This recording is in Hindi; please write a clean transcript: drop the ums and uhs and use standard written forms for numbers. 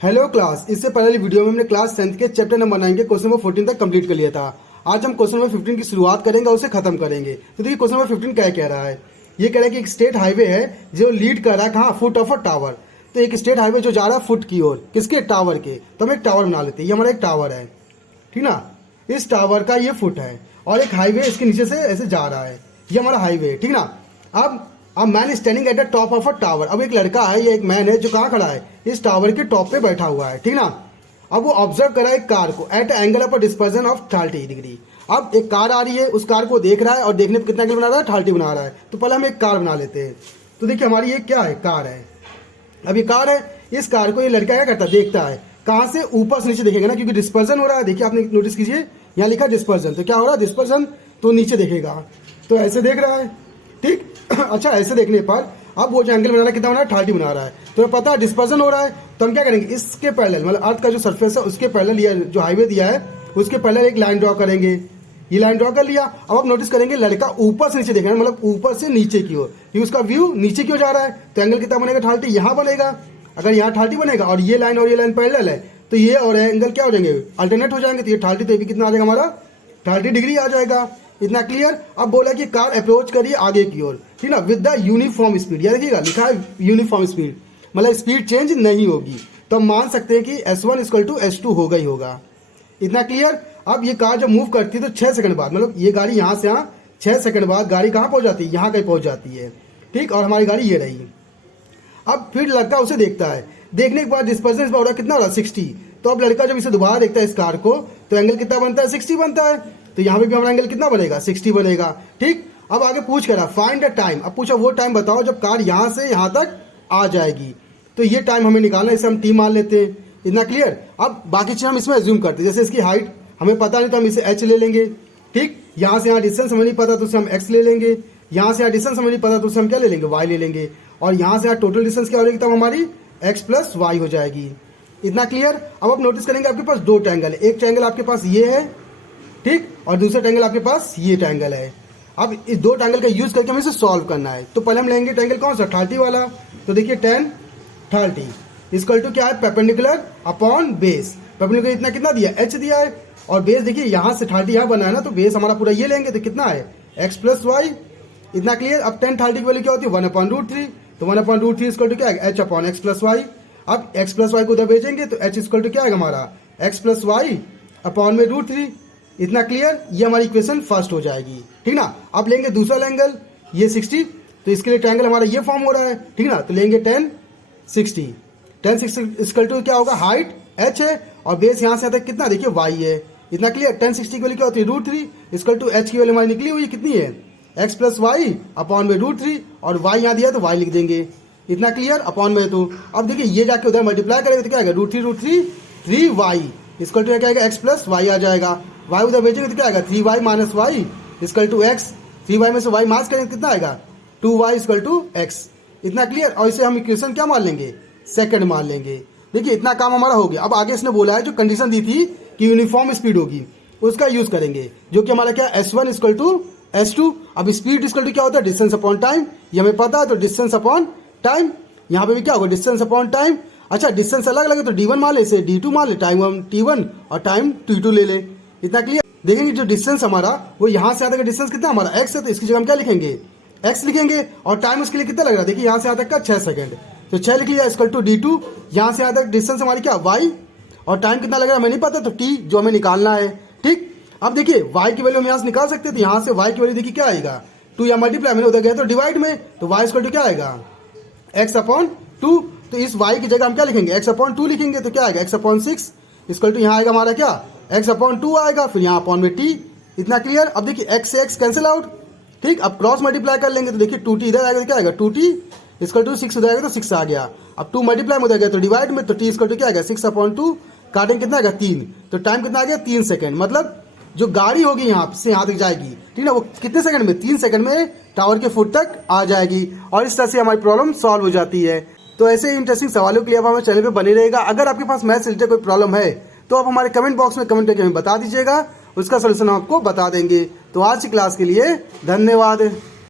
हेलो क्लास, इससे पहले वीडियो में हमने क्लास 10th के चैप्टर नंबर 9 के क्वेश्चन नंबर 14 तक कंप्लीट कर लिया था। आज हम क्वेश्चन नंबर 15 की शुरुआत करेंगे और उसे खत्म करेंगे। तो देखिए क्वेश्चन नंबर 15 क्या कह रहा है। ये कह रहा है कि एक स्टेट हाईवे है जो लीड कर रहा है कहाँ, फुट ऑफ अ टावर। तो एक स्टेट हाईवे जो जा रहा है फुट की ओर, किसके, टावर के। तो हम एक टावर बना लेते हैं। ये हमारा एक टावर है, ठीक ना। इस टावर का ये फुट है और एक हाईवे इसके नीचे से ऐसे जा रहा है। ये हमारा हाईवे है, ठीक ना। अब man standing at the top of a tower. अब एक लड़का है, ये एक मैन है जो कहाँ खड़ा है, इस टावर के टॉप पे बैठा हुआ है, ठीक ना। अब वो ऑब्जर्व कर रहा है एक कार को at angle of a dispersion of 30 degree. अब एक कार आ रही है, उस कार को देख रहा है और देखने पे कितना एंगल बना रहा है, 30 बना रहा है। तो पहले हम एक कार बना लेते हैं। तो देखिए हमारी ये क्या है, कार है। अब ये कार है, इस कार को ये लड़का क्या करता है, देखता है कहाँ से, ऊपर से नीचे देखेगा ना, क्योंकि डिस्पर्जन हो रहा है। देखिए आपने नोटिस कीजिए, यहाँ लिखा डिस्पर्जन, तो क्या हो रहा है, डिस्पर्जन, तो नीचे देखेगा। तो ऐसे देख रहा है, ठीक। अच्छा, ऐसे देखने पर अब वो जो एंगल बना रहा है कितना बना रहा है, 30 बना रहा है। तो पता है डिस्पर्जन हो रहा है, तो हम क्या करेंगे, इसके पैरेलल, मतलब अर्थ का जो सरफेस है उसके पैरेलल, या जो हाईवे दिया है उसके पैरेलल एक लाइन ड्रॉ करेंगे। ये लाइन ड्रॉ कर लिया। अब आप नोटिस करेंगे लड़का ऊपर से नीचे देख रहा है, मतलब ऊपर से नीचे की ओर, ये उसका व्यू नीचे की ओर जा रहा है। तो एंगल कितना बनेगा, 30 यहाँ बनेगा। अगर यहाँ 30 बनेगा और ये लाइन पैरेलल है, तो ये और एंगल क्या हो जाएंगे, अल्टरनेट हो जाएंगे। तो ये 30, तो ये भी कितना आ जाएगा हमारा, 30 डिग्री आ जाएगा। इतना क्लियर। अब बोला कि कार अप्रोच करिए आगे की ओर, ठीक ना, विद द यूनिफॉर्म स्पीड। याद रखिएगा, लिखा है यूनिफॉर्म स्पीड, मतलब स्पीड चेंज नहीं होगी। तो हम मान सकते हैं कि S1 = S2 होगा ही होगा। इतना क्लियर। अब ये कार जब मूव करती है तो 6 सेकंड बाद, मतलब ये गाड़ी यहाँ से यहाँ 6 सेकंड बाद गाड़ी कहाँ पहुँच जाती है, यहाँ कहीं पहुँच जाती है, ठीक। और हमारी गाड़ी ये रही। अब फिर लड़का उसे देखता है, देखने के बाद डिस्पर्जन हो रहा है, कितना हो रहा है, 60। तो अब लड़का जब इसे दोबारा देखता है इस कार को, तो एंगल कितना बनता है, 60 बनता है। तो यहाँ पे भी हमारा एंगल कितना बनेगा, 60 बनेगा, ठीक। अब आगे पूछ करा फाइंड द टाइम। अब पूछा वो टाइम बताओ जब कार यहाँ से यहाँ तक आ जाएगी। तो ये टाइम हमें निकालना है, इसे हम टी मान लेते हैं। इतना क्लियर। अब बाकी चीज़ हम इसमें एज्यूम करते हैं, जैसे इसकी हाइट हमें पता नहीं तो हम इसे h ले लेंगे, ठीक। यहाँ से यहाँ डिस्टेंस हमें नहीं पता तो उसे हम x ले लेंगे। यहाँ से यहाँ डिस्टेंस हमें नहीं पता तो उसे हम क्या ले लेंगे, y ले लेंगे। और यहाँ से यहाँ टोटल डिस्टेंस क्या हो जाएगी, तब हमारी x + y हो जाएगी। इतना क्लियर। अब आप नोटिस करेंगे आपके पास दो ट्रायंगल है, एक ट्रायंगल आपके पास ये है, ठीक, और दूसरा ट्रायंगल आपके पास ये ट्रायंगल है। अब इस दो ट्रायंगल का यूज करके हमें इसे सॉल्व करना है। तो पहले हम लेंगे ट्रायंगल कौन सा, 30 वाला। तो देखिए 10 30 = क्या है, परपेंडिकुलर अपॉन बेस। परपेंडिकुलर इतना कितना दिया, h दिया है, और बेस देखिए यहाँ से 30 यहाँ बना है ना, तो बेस हमारा पूरा ये लेंगे, तो कितना है, x + y। इतना क्लियर। अब 10 30 की वैल्यू क्या होती है, 1/√3। तो 1/√3 = क्या है, h/x + y। अब x + y को उधर भेजेंगे तो h = क्या आएगा हमारा, x + y अपॉन में √3। इतना क्लियर। ये हमारी इक्वेशन फर्स्ट हो जाएगी, ठीक ना। अब लेंगे दूसरा एंगल, ये 60, तो इसके लिए ट्रायंगल हमारा ये फॉर्म हो रहा है, ठीक ना। तो लेंगे 10 60 = क्या होगा, हाइट h है और बेस यहाँ से आता है कितना, देखिए y है। इतना क्लियर। 10 60 की वैल्यू क्या होती है, √3 = h की वैल्यू हमारी निकली हुई कितनी है, x + y अपॉन में √3, और y यहाँ दिया तो y लिख देंगे। इतना क्लियर, अपॉन में। तो अब देखिए ये जाके उधर मल्टीप्लाई करेंगे तो क्या आएगा, √3 3y = क्या आएगा, x + y आ जाएगा। y उधर भेजेंगे तो क्या आएगा, 3y - y = x। 3y में से y माइनस करेंगे कितना आएगा, 2y = x। इतना क्लियर। और इसे हम इक्वेशन क्या मान लेंगे, सेकंड मान लेंगे। देखिए इतना काम हमारा हो गया। अब आगे इसने बोला है जो कंडीशन दी थी कि यूनिफॉर्म स्पीड होगी, उसका यूज करेंगे, जो कि हमारा क्या, S1 = S2। अब स्पीड = क्या होता है, डिस्टेंस अपॉन टाइम, ये हमें पता है। तो डिस्टेंस अपॉन टाइम, यहाँ पे भी क्या होगा, डिस्टेंस अपॉन टाइम। अच्छा, डिस्टेंस अलग अलग है तो D1 मान ले, इसे D2 मान ले, टाइम T1 और टाइम T2 ले ले। इतना क्लियर। देखेंगे जो डिस्टेंस हमारा वो यहाँ से यहाँ तक का डिस्टेंस कितना हमारा x है, तो इसकी जगह हम क्या लिखेंगे, x लिखेंगे। और टाइम उसके लिए कितना लग रहा है, देखिए यहाँ से यहाँ तक का 6 सेकंड, तो 6 लिख लिया = D2। यहाँ से यहाँ तक डिस्टेंस हमारी क्या, y, और टाइम कितना लग रहा है हमें नहीं पता, तो t जो हमें निकालना है, ठीक। अब देखिए y की वैल्यू हम यहाँ से निकाल सकते हैं। तो यहाँ से y की वैल्यू देखिए क्या आएगा, 2 या मल्टीप्लाई में उधर गया तो डिवाइड में, तो y = क्या आएगा, x/2। तो इस y की जगह हम क्या लिखेंगे, x/2 लिखेंगे। तो क्या आएगा, x/6 = यहाँ आएगा हमारा क्या, x/2 आएगा, फिर यहाँ अपॉन में t। इतना क्लियर। अब देखिए x से x कैंसिल आउट, ठीक। अब क्रॉस मल्टीप्लाई कर लेंगे तो देखिए 2t इधर आएगा तो क्या आएगा, 2t = 6 उधर आएगा तो 6 आ गया। अब 2 मल्टीप्लाई में उधर गया तो डिवाइड में, तो t = क्या आएगा, 6/2। काटेंगे कितना आएगा, 3। तो टाइम कितना आ गया, 3 सेकंड। मतलब जो गाड़ी होगी यहाँ से यहाँ तक जाएगी, ठीक ना, वो कितने सेकंड में, 3 सेकंड में टावर के फुट तक आ जाएगी। और इस तरह से हमारी प्रॉब्लम सॉल्व हो जाती है। तो ऐसे इंटरेस्टिंग सवालों के लिए आप हमारे चैनल पे बने रहेगा। अगर आपके पास मैथ्स से रिलेटेड कोई प्रॉब्लम है तो आप हमारे कमेंट बॉक्स में कमेंट करके हमें बता दीजिएगा, उसका सलूशन हम आपको बता देंगे। तो आज की क्लास के लिए धन्यवाद।